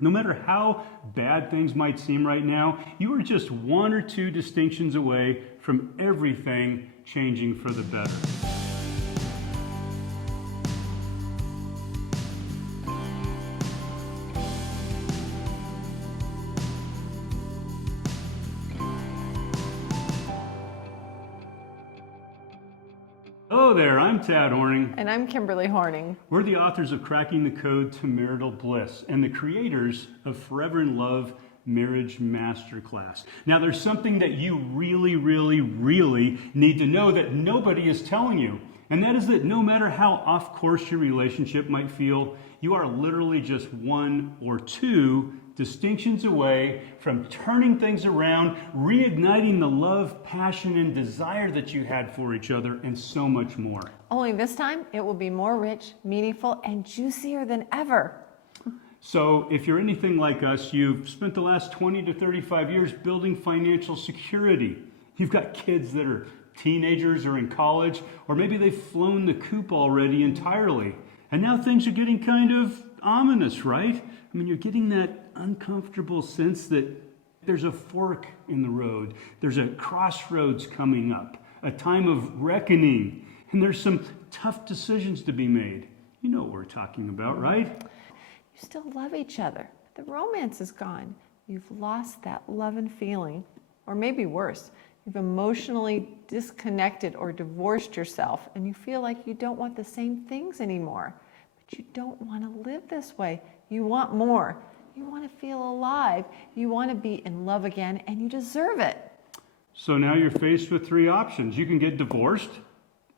No matter how bad things might seem right now, you are just one or two distinctions away from everything changing for the better. Hello there, I'm Tad Horning. And I'm Kimberly Horning. We're the authors of Cracking the Code to Marital Bliss and the creators of Forever in Love Marriage Masterclass. Now, there's something that you really need to know that nobody is telling you. And that is that no matter how off course your relationship might feel, you are literally just one or two distinctions away from turning things around, reigniting the love, passion, and desire that you had for each other, and so much more. Only this time, it will be more rich, meaningful, and juicier than ever. So if you're anything like us, you've spent the last 20 to 35 years building financial security. You've got kids that are teenagers or in college, or maybe they've flown the coop already entirely. And now things are getting kind of ominous, right? I mean, you're getting that uncomfortable sense that there's a fork in the road. There's a crossroads coming up, a time of reckoning, and there's some tough decisions to be made. You know what we're talking about, right? You still love each other. The romance is gone. You've lost that love and feeling. Or maybe worse, you've emotionally disconnected or divorced yourself, and you feel like you don't want the same things anymore. But you don't want to live this way. You want more. You want to feel alive. You want to be in love again, and you deserve it. So now you're faced with three options. You can get divorced.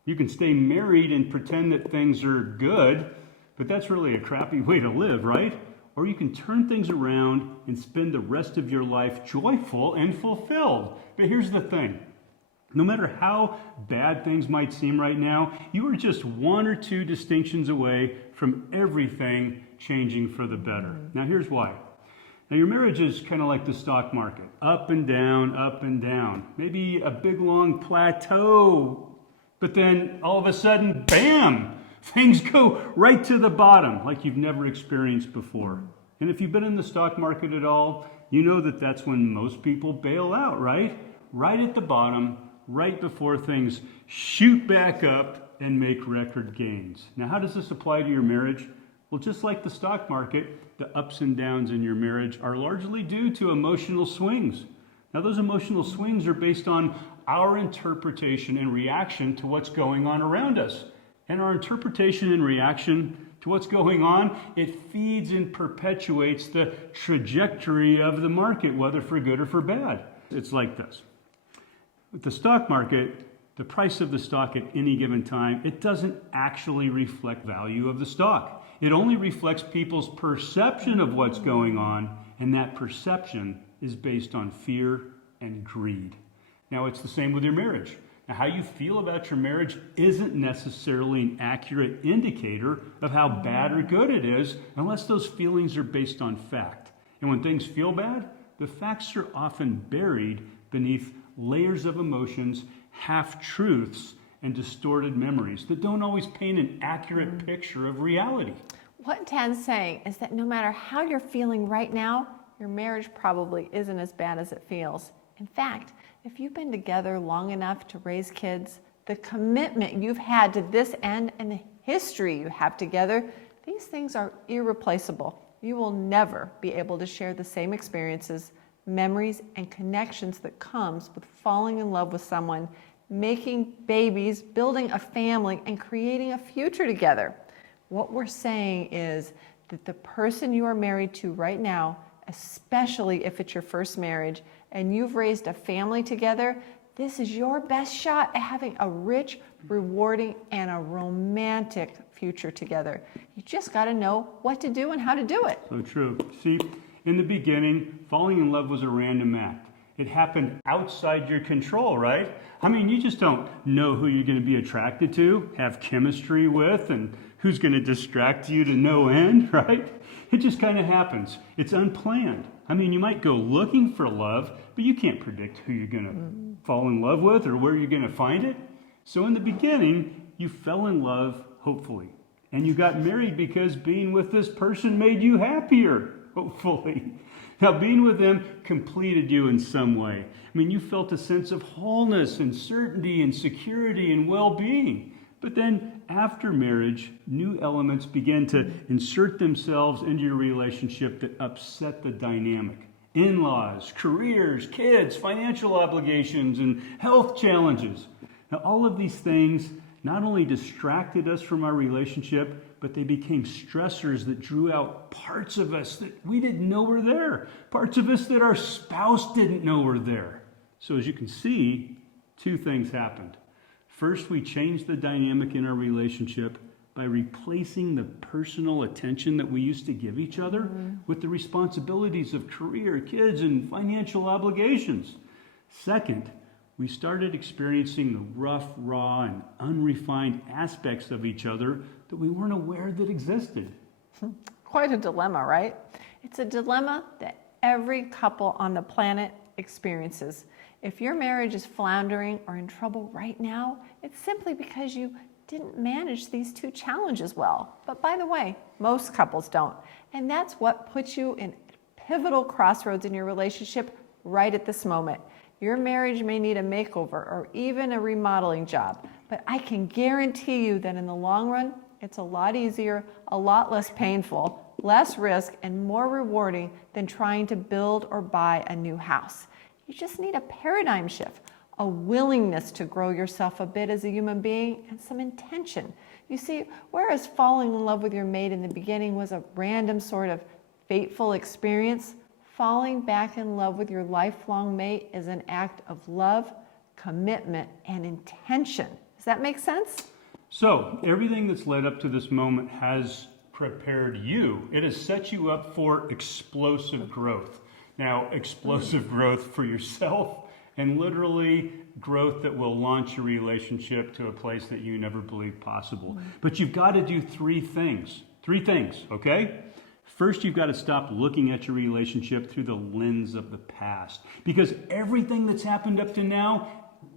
You can stay married and pretend that things are good, but that's really a crappy way to live, right? Or you can turn things around and spend the rest of your life joyful and fulfilled. But here's the thing. No matter how bad things might seem right now, you are just one or two distinctions away from everything changing for the better. Now here's why. Now your marriage is kind of like the stock market. Up and down, up and down. Maybe a big long plateau, but then all of a sudden, bam! Things go right to the bottom like you've never experienced before. And if you've been in the stock market at all, you know that that's when most people bail out, right? Right at the bottom, right before things shoot back up and make record gains. Now, how does this apply to your marriage? Well, just like the stock market, the ups and downs in your marriage are largely due to emotional swings. Now, those emotional swings are based on our interpretation and reaction to what's going on around us. And our interpretation and reaction to what's going on, it feeds and perpetuates the trajectory of the market, whether for good or for bad. It's like this. With the stock market, the price of the stock at any given time, it doesn't actually reflect value of the stock. It only reflects people's perception of what's going on, and that perception is based on fear and greed. Now, it's the same with your marriage. Now, how you feel about your marriage isn't necessarily an accurate indicator of how bad or good it is unless those feelings are based on fact. And when things feel bad, the facts are often buried beneath layers of emotions, half-truths, and distorted memories that don't always paint an accurate picture of reality. What Tad's saying is that no matter how you're feeling right now, your marriage probably isn't as bad as it feels. In fact, if you've been together long enough to raise kids, the commitment you've had to this end and the history you have together, these things are irreplaceable. You will never be able to share the same experiences, memories, and connections that comes with falling in love with someone, making babies, building a family, and creating a future together. What we're saying is that the person you are married to right now, especially if it's your first marriage, and you've raised a family together, this is your best shot at having a rich, rewarding, and a romantic future together. You just got to know what to do and how to do it. So true. See, in the beginning, falling in love was a random act. It happened outside your control, right? I mean, you just don't know who you're going to be attracted to, have chemistry with, and who's going to distract you to no end, right? It just kind of happens. It's unplanned. I mean, you might go looking for love, but you can't predict who you're going to fall in love with or where you're going to find it. So in the beginning, you fell in love, hopefully. And you got married because being with this person made you happier. hopefully. Now, being with them completed you in some way. I mean, you felt a sense of wholeness and certainty and security and well-being. But then after marriage, new elements began to insert themselves into your relationship that upset the dynamic. In-laws, careers, kids, financial obligations, and health challenges. Now, all of these things not only distracted us from our relationship, but they became stressors that drew out parts of us that we didn't know were there, parts of us that our spouse didn't know were there. So as you can see, two things happened. First, we changed the dynamic in our relationship by replacing the personal attention that we used to give each other with the responsibilities of career, kids, and financial obligations. Second, we started experiencing the rough, raw, and unrefined aspects of each other that we weren't aware that existed. Quite a dilemma, right? It's a dilemma that every couple on the planet experiences. If your marriage is floundering or in trouble right now, it's simply because you didn't manage these two challenges well. But by the way, most couples don't. And that's what puts you in pivotal crossroads in your relationship right at this moment. Your marriage may need a makeover or even a remodeling job, but I can guarantee you that in the long run, it's a lot easier, a lot less painful, less risk, and more rewarding than trying to build or buy a new house. You just need a paradigm shift, a willingness to grow yourself a bit as a human being, and some intention. You see, whereas falling in love with your mate in the beginning was a random sort of fateful experience, falling back in love with your lifelong mate is an act of love, commitment, and intention. Does that make sense? So, everything that's led up to this moment has prepared you. It has set you up for explosive growth. Now, explosive growth for yourself and literally growth that will launch your relationship to a place that you never believed possible. But you've got to do three things, okay? First, you've got to stop looking at your relationship through the lens of the past, because everything that's happened up to now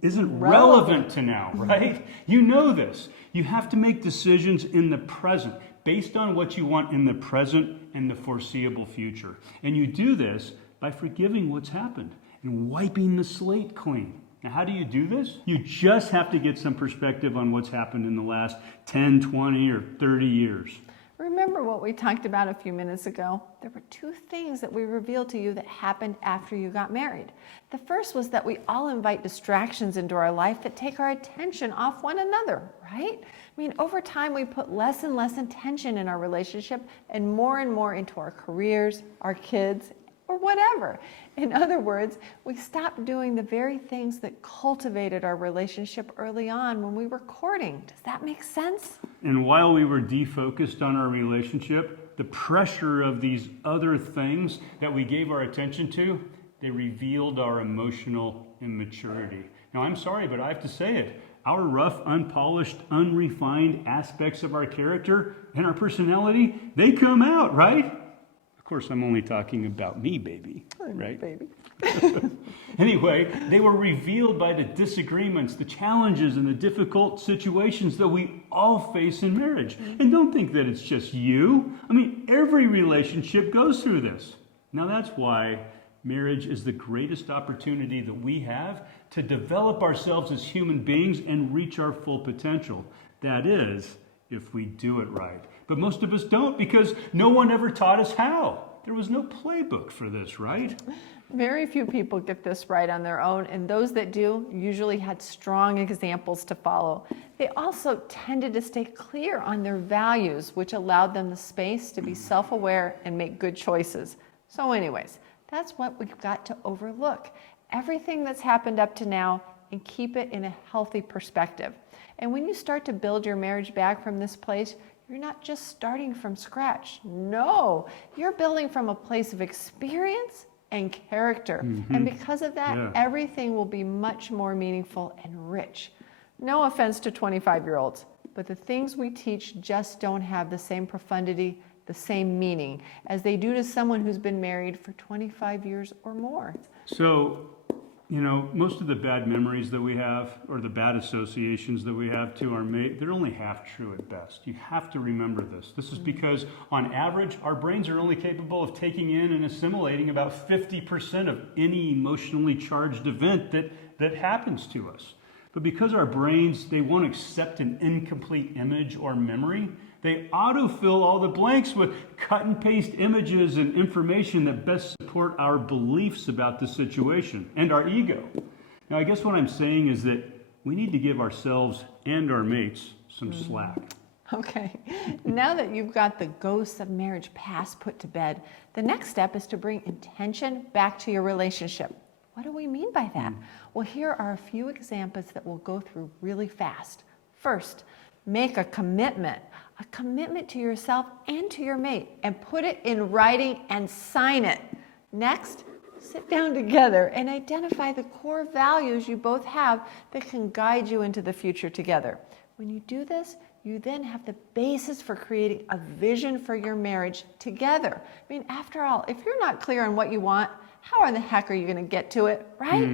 isn't relevant to now, right? You know this. You have to make decisions in the present based on what you want in the present and the foreseeable future. And you do this by forgiving what's happened and wiping the slate clean. Now, how do you do this? You just have to get some perspective on what's happened in the last 10, 20, or 30 years. Remember what we talked about a few minutes ago? There were two things that we revealed to you that happened after you got married. The first was that we all invite distractions into our life that take our attention off one another, right? I mean, over time, we put less and less intention in our relationship and more into our careers, our kids, or whatever. In other words, we stopped doing the very things that cultivated our relationship early on when we were courting. Does that make sense? And while we were defocused on our relationship, the pressure of these other things that we gave our attention to, they revealed our emotional immaturity. Now, I'm sorry, but I have to say it. Our rough, unpolished, unrefined aspects of our character and our personality, they come out, right? Of course, I'm only talking about me, baby, right? Baby. Anyway, they were revealed by the disagreements, the challenges, and the difficult situations that we all face in marriage. And don't think that it's just you. I mean, every relationship goes through this. Now, that's why marriage is the greatest opportunity that we have to develop ourselves as human beings and reach our full potential. That is, if we do it right. But most of us don't, because no one ever taught us how. There was no playbook for this, right? Very few people get this right on their own, and those that do usually had strong examples to follow. They also tended to stay clear on their values, which allowed them the space to be self-aware and make good choices. So anyways, that's what we've got to overlook. Everything that's happened up to now and keep it in a healthy perspective. And when you start to build your marriage back from this place, you're not just starting from scratch. No, you're building from a place of experience and character. And because of that, everything will be much more meaningful and rich. No offense to 25-year-olds, but the things we teach just don't have the same profundity, the same meaning as they do to someone who's been married for 25 years or more. So You know, most of the bad memories that we have, or the bad associations that we have to our mate, they're only half true at best. You have to remember this. This is because, on average, our brains are only capable of taking in and assimilating about 50% of any emotionally charged event that happens to us. But because our brains, they won't accept an incomplete image or memory, they autofill all the blanks with cut and paste images and information that best support our beliefs about the situation and our ego. Now, I guess what I'm saying is that we need to give ourselves and our mates some slack. Okay, now that you've got the ghosts of marriage past put to bed, the next step is to bring intention back to your relationship. What do we mean by that? Well, here are a few examples that we'll go through really fast. First, make a commitment to yourself and to your mate, and put it in writing and sign it. Next, sit down together and identify the core values you both have that can guide you into the future together. When you do this, you then have the basis for creating a vision for your marriage together. I mean, after all, if you're not clear on what you want, how in the heck are you going to get to it, right?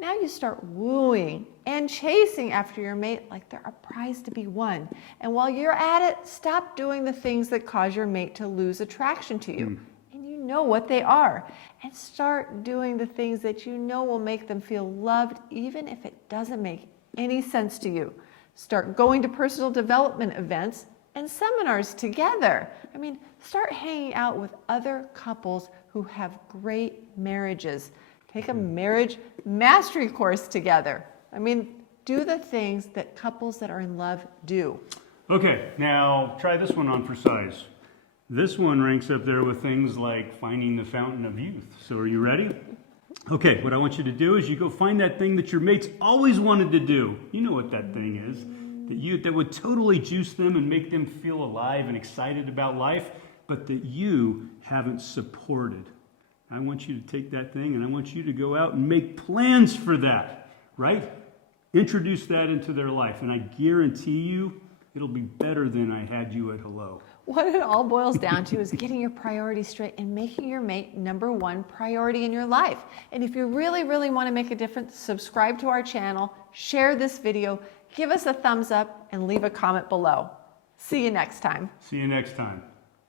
Now you start wooing and chasing after your mate like they're a prize to be won. And while you're at it, stop doing the things that cause your mate to lose attraction to you. And you know what they are. And start doing the things that you know will make them feel loved, even if it doesn't make any sense to you. Start going to personal development events and seminars together. I mean, start hanging out with other couples who have great marriages. Take a marriage mastery course together. I mean, do the things that couples that are in love do. Okay, now try this one on for size. This one ranks up there with things like finding the fountain of youth. So are you ready? Okay, what I want you to do is you go find that thing that your mates always wanted to do. You know what that thing is. That would totally juice them and make them feel alive and excited about life, but that you haven't supported. I want you to take that thing and I want you to go out and make plans for that, right? Introduce that into their life, and I guarantee you it'll be better than I had you at hello. What it all boils down to is getting your priorities straight and making your mate number one priority in your life. And if you really, really want to make a difference, subscribe to our channel, share this video, give us a thumbs up, and leave a comment below. See you next time. See you next time.